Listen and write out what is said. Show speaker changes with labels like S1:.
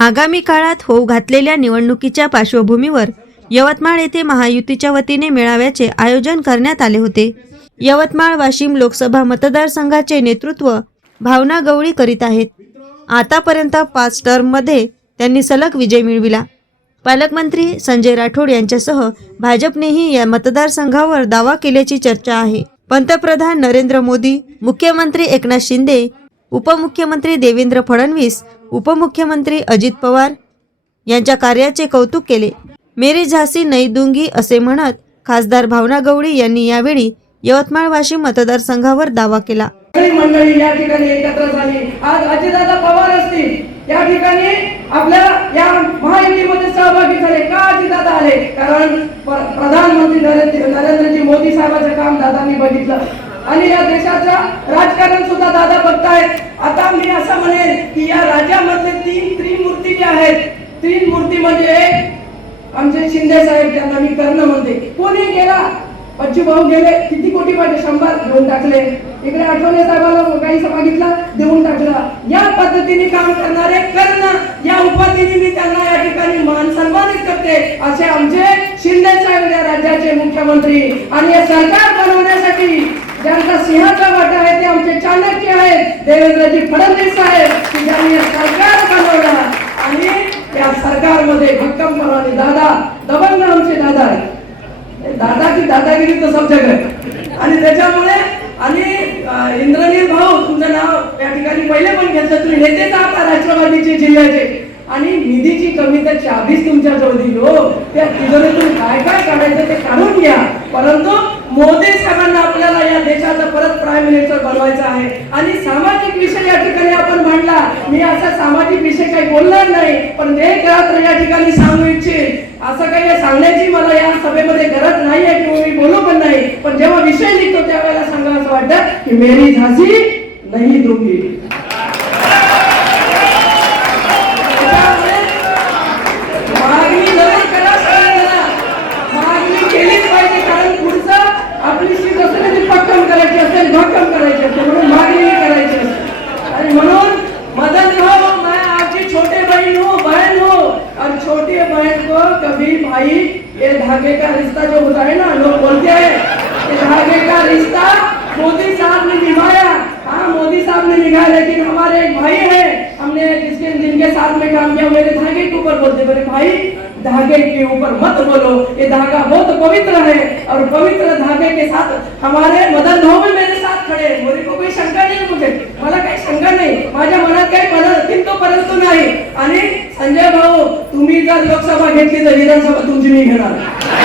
S1: आगामी काळात होऊ घातलेल्या निवडणुकीच्या पार्श्वभूमीवर यवतमाळ येथे महायुतीच्या वतीने मेळाव्याचे आयोजन करण्यात आले होते. यवतमाळ वाशिम लोकसभा मतदारसंघाचे नेतृत्व भावना गवळी करीत आहेत. आतापर्यंत पाच टर्ममध्ये त्यांनी सलग विजय मिळविला. पालकमंत्री संजय राठोड यांच्यासह भाजपनेही या मतदारसंघावर दावा केल्याची चर्चा आहे. पंतप्रधान नरेंद्र मोदी मुख्यमंत्री एकनाथ शिंदे उपमुख्यमंत्री देवेंद्र फडणवीस उपमुख्यमंत्री अजित पवार यांच्या कार्याचे कौतुक केले. मेरी झासी नई दुंगी असे म्हणत खासदार भावना गवळी यांनी यावेळी यवतमाळ वाशिम मतदारसंघावर दावा केला.
S2: मंडळी या ठिकाणी एकत्र झाली. आज अजितदादा पवार असतील. या ठिकाणी आपल्या या महायुतीमध्ये सहभागी झाले. का अजितदादा आले? कारण प्रधानमंत्री नरेंद्र नरेंद्रजी मोदी साहेबांचं काम दादांनी बघितलं. आणि या देशाच्या सुद्धा दादा बघतायत. आता मी असं म्हणेन की या राज्यामधले तीन त्रिमूर्ती ज्या आहेत तीन मूर्ती म्हणजे आमचे शिंदे साहेब त्यांना मी कर्ण म्हणते. कोणी गेला? पच्ची भाऊ गेले. किती कोटी पाहिजे शंभर घेऊन टाकले. इकडे आठवले साहेबाला काही मागितला देऊन टाकला. या पद्धतीने काम करणारे कर्ण या उपाधीने मी त्यांना या ठिकाणी मान सन्मानित करते असे आमचे शिंदे साहेब या राज्याचे मुख्यमंत्री. आणि हे सरकार बनवण्यासाठी ज्यांचा सिंहाचा वाटा आहे ते आमचे चाणक्य आहेत देवेंद्रजी फडणवीस आहेत की ज्यांनी सरकार बनवला आणि त्या सरकारमध्ये भक्कमपणाने दादा दबंग आमचे दादा आहेत. दादा की दादागिरी तर सब जगह आणि त्याच्यामुळे आणि इंद्रनील भाऊ तुमचं नाव या ठिकाणी पहिले पण घेतलं तुम्ही नेतेच आहात राष्ट्रवादीचे जिल्ह्याचे. आणि निधीची कमी तर चाबीच तुमच्या जवळ दिली हो. त्या तिजोरीतून काय काय काढायचं ते काढून घ्या. परंतु मोदी दहा परत बनवायचं आहे. आणि सामाजिक विषय या ठिकाणी आपण मांडला. मी असा सामाजिक विषय काही बोलणार नाही पण एक रात्र या ठिकाणी सांगू इच्छित. असं काही सांगण्याची मला या सभेमध्ये गरज नाही आहे किंवा मी बोलू पण नाही. पण जेव्हा विषय निघतो त्यावेळेला सांगा असं वाटतं की मेरी झाशी नाही दोघी पक्कम करायची असेल भक्कम करायची असेल म्हणून मागणी करायची असेल आणि म्हणून मदन हो, मैं आपकी छोटे बहन हूँ बहन हूँ। और छोटी बहन को कभी भाई, ये धागे का रिश्ता जो होता है ना, लोग बोलते हैं ये धागे का रिश्ता मोदी साहब ने निभाया। हाँ मोदी साहब ने निभाया, लेकिन हमारे एक भाई है। हमने जिसके जिनके साथ में काम किया मेरे धागे के ऊपर बोलते मेरे भाई धागे के ऊपर मत बोलो। ये धागा बहुत पवित्र है और पवित्र धागे के साथ हमारे मदन धो में मेरे साथ खड़े हैं। मुझे को कोई शंका नाही मुझे। मला काही शंका नाही। माझ्या मनात काही मदत किंतु परंतु नाही. आणि संजय भाऊ तुम्ही जर लोकसभा घेतली तर विधानसभा तुमची मी घेणार.